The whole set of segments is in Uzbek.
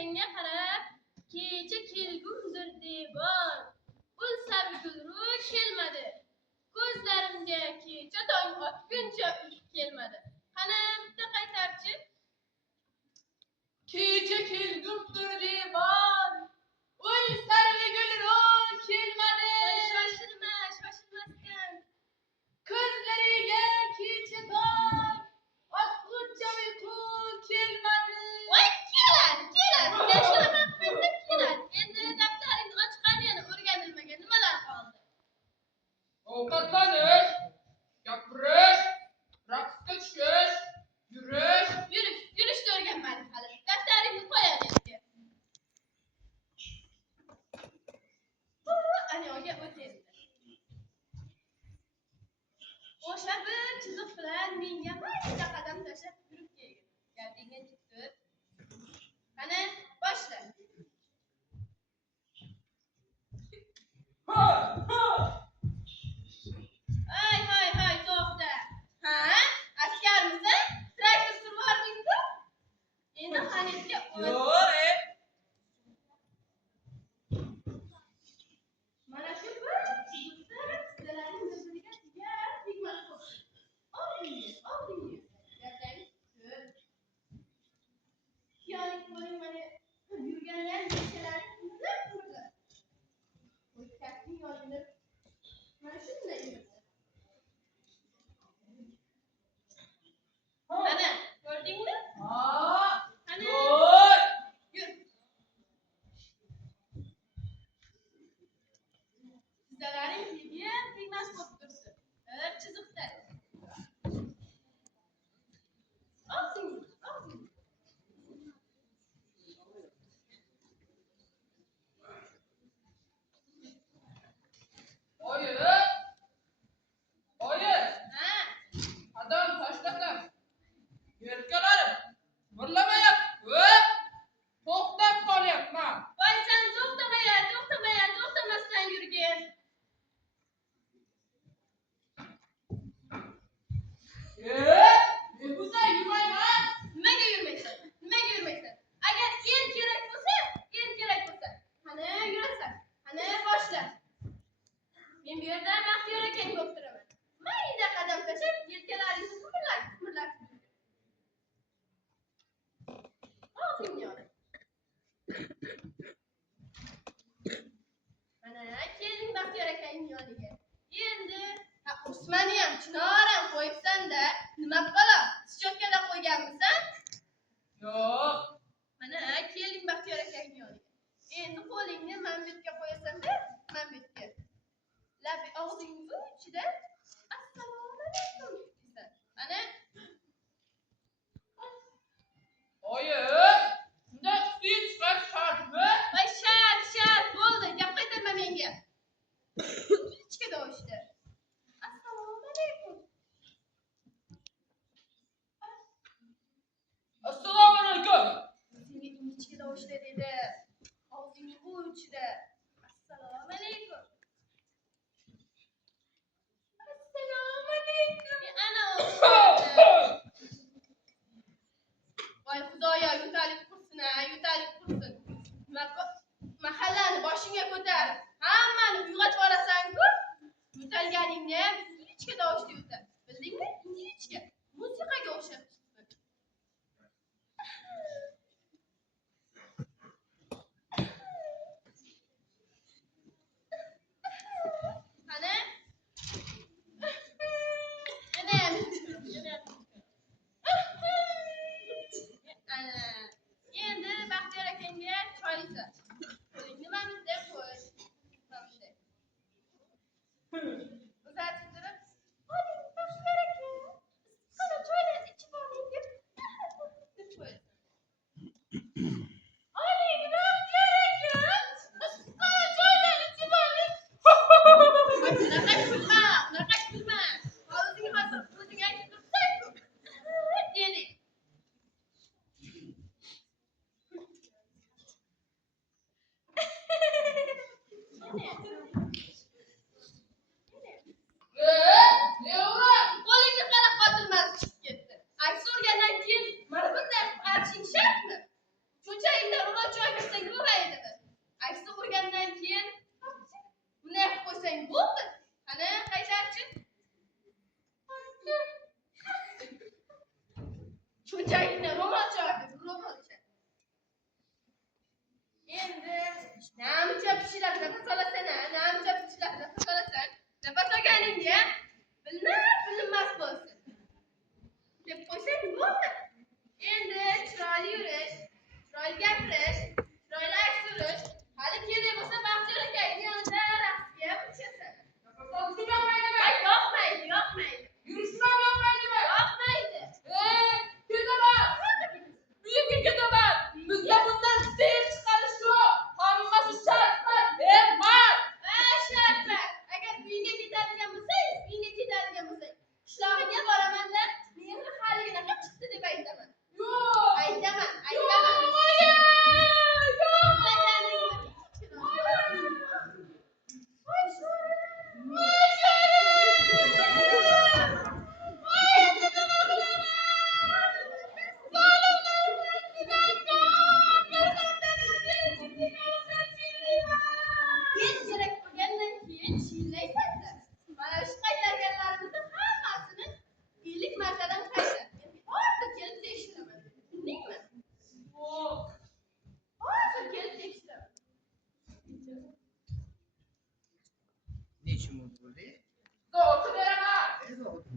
senga qarab, kecha kelgumdir devon. Bo'lsa gulru kelmadi. Ko'zlarimga kecha tong otguncha uyqu kelmadi. Qani bitta qaytarchi. Kecha kelgumdir devon. O'lsa gulru kelmadi. Shoshilmasdan. Ko'zlariga kecha tong otguncha uyqu kelmadi. Voy keladi. Sen shunaqa qilsang keladi. Endi daftaringni och qani o'rganilmagan nimalar qoldi? Ovqatlanish, gapirish, raqsga tushish, yurish. Yurishni o'rganmadik hali. Daftaringni qo'yaverdi. Anyoga o'tdi. O'sha bir chiziq bilan menga mayda qadam tashlab yurib kelgan. Gardingga tik tut. Qani, boshla. Hay, to'xta. Ha? Askarmisan? Traktor survormingmi? Endi xonetga o't. Mana shu bir chiziqda sizlarning bir-biriga tegmas bo'ldi. Oldingga. Gardangni tut. Yo'q, mana yurganlar nechalaring qimizlar. O'tkazning yo'lini mana shunday yurdi. Ana, ko'rdingmi? Ana. Yur. Sizlarning tegmas bo'lib tursin. Bir chiziqda. Og'zingiz. Oyi, qadam tashladim. Yelkalarim birlamayapti. To'xtab qolyapman. Voy sen to'xtamasdan yurgin. Men bunday yurmayman. Nimaga yurmaysan? Agar er kerak bo'lsa. Qani yurasan? Qani boshla. Men bu yerda Baxtiyor akang bo'lib turaman. Mayda qadam tashlab, yelkalaringizni qimirlatib yurgin. Og'zingni yoping. Mana keling Baxtiyor akangning yoniga. Endi Usmonni ham chinoram qo'yibsan-da. Nima qila? Schyotgada qo'yganmisan? Yo'q. Mana keling Baxtiyor akangning yoniga. Endi qo'lingni mana bu yerga qo'yasan-da, mana bu yerga. Labi og'zingni ichida assalomu alaykum deysan. Mana. Oyi, shunda ustiga chiqish shartmi? Voy shart bo'ldi. Gap qaytarma menga. Ichkada o'shdi. Assalomu alaykum. Assalomu alaykum. Senga ichkada o'shdi dedi. Og'zingni ichida. Assalomu alaykum.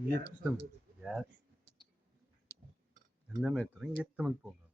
Yetdim. Ya. Indamay turing, 7 minut bo'ldi.